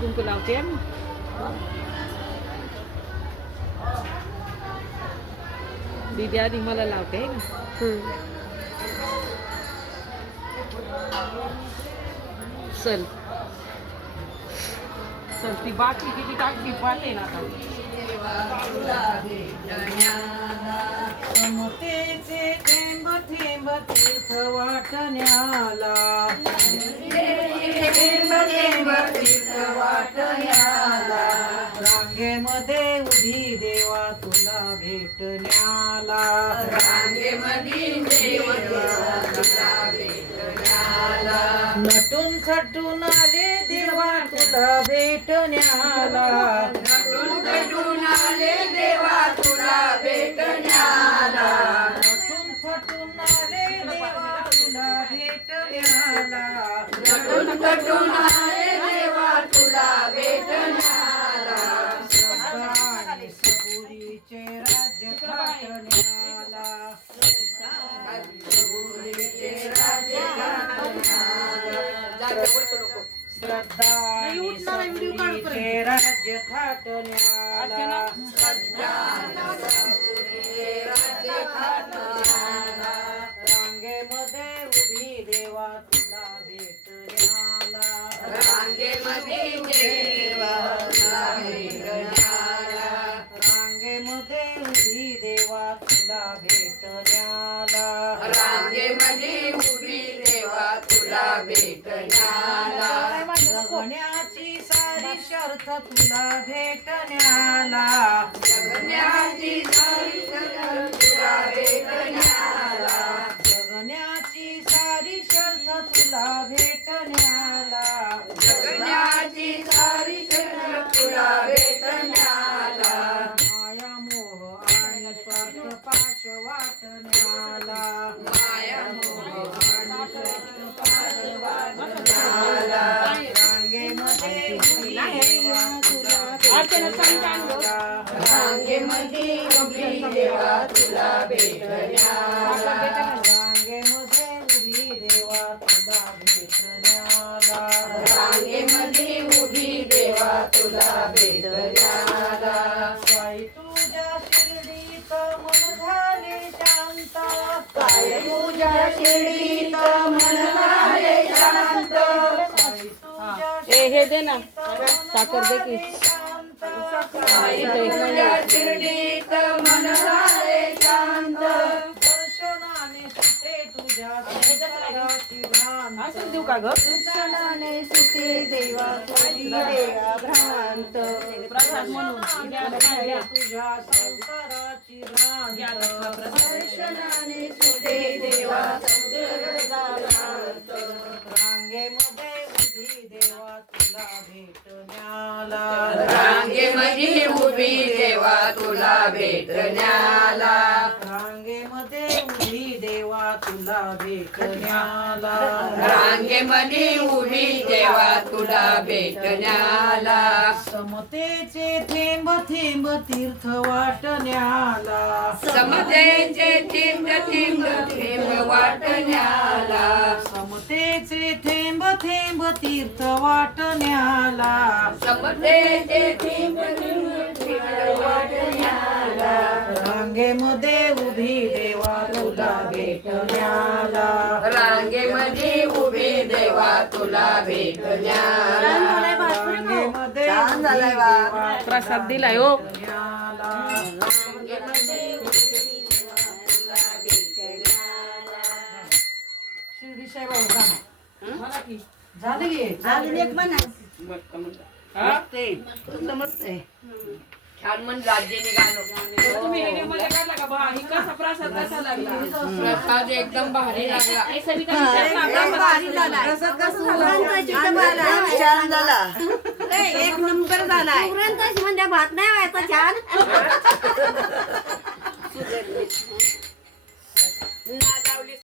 कुंकू लावते आम्ही. दीदी आधी मला लावते है ना. चल चल ती बाटली किती टाकली पाहते ना आता. समतेचे थेंब थेंब तीर्थ वाटण्याला, थेंब थेंब तीर्थ वाटण्याला, रांगेमध्ये उभी देवा तुला भेटण्याला, रांगेमध्ये देवा तुला भेटण्याला, नटून खटून आले देवा तुला भेटण्याला, नटून खटून आले देवा तुला भेटण्याला, नटून खटून आले देवा तुला भेटण्याला, नटून खटून आले देवा तुला भेटण्याला, श्रद्धा आणि सबुरीचे राज्य थाटण्याला, सबुरीचे राज्य थाटण्याला, श्रद्धा आणि सबुरीचे राज्य थाटण्याला, श्रद्धा आणि सबुरीचे राज्य थाटण्याला, रांगेमध्ये उभी देवा तुला भेटण्याला, रांगेमध्ये देवा तुला भेटण्याला, रांगेमध्ये उभी देवा तुला भेटण्याला, रांगेमध्ये उभी देवा तुला भेटण्याला, जगण्याची सारी शर्त तुला भेटण्याला, जगण्याची सारी शर्त तुला भेटण्याला, जगण्याची सारी शर्त तुला भेटण्याला, जगण्याची सारी शर्त तुला भेटण्याला, माया मोह आणि स्वार्थ पाश वाटण्याला, माया मोह आणि स्वार्थ पाश वाटण्याला, रांगेमध्ये उभी देवा तुला भेटण्याला, रांगेमध्ये उभी देवा तुला भेटण्याला, रांगेमध्ये उभी देवा तुला भेटण्याला, रांगेमध्ये उभी देवा तुला भेटण्याला, स्वाई तुझ्या शिर्डीत मन झाले शांत, काय तुझ्या शिर्डीत मन झाले शांत, स्वाई तुझ्या हे दे ना साखर दे की. तुझ्या शिर्डीत मन झाले शांत, दर्शनाने सुटे तुझ्या संसाराची भ्रांत, असं देऊ का ग. दर्शनाने सुटे देवा तुझी देवा भ्रांत, प्रसाद म्हणून तुझ्या संसाराची भ्रांत, दर्शनाने सुटे देवा संसाराचा भ्रांत, रांगेमध्ये उभी देवा तुला भेटण्याला, रांगेमध्ये उभी देवा तुला भेटण्याला, रांगेमध्ये उभी देवा तुला भेटण्याला, रांगेमध्ये उभी देवा तुला भेटण्याला, समतेचे थेंब थेंब तीर्थ वाटण्याला, समतेचे थेंब थेंब थेंब वाटण्याला, समतेचे थेंब थेंब तीर्थ वाटण्याला, समतेचे थेंब थेंब तीर्थ वाटण्याला, रांगेमध्ये उभी देवा तुला भेटण्याला, रांगेमध्ये उभी देवा तुला भेटण्याला, रांगेमध्ये प्रसाद दिलाय हो. शिर्डी साईबाबा झालं की झालं एक म्हणा छान म्हण राज्याने गाणं. तुम्ही व्हिडिओमध्ये काढला का बा? ही कसा प्रसाद कसा लागला? प्रसाद एकदम भारी लागला. हे सविता विचार ना, प्रसाद झाला छान झाला. एक नंबर झाला म्हणजे भात नाही व्हायचा छान. नागावली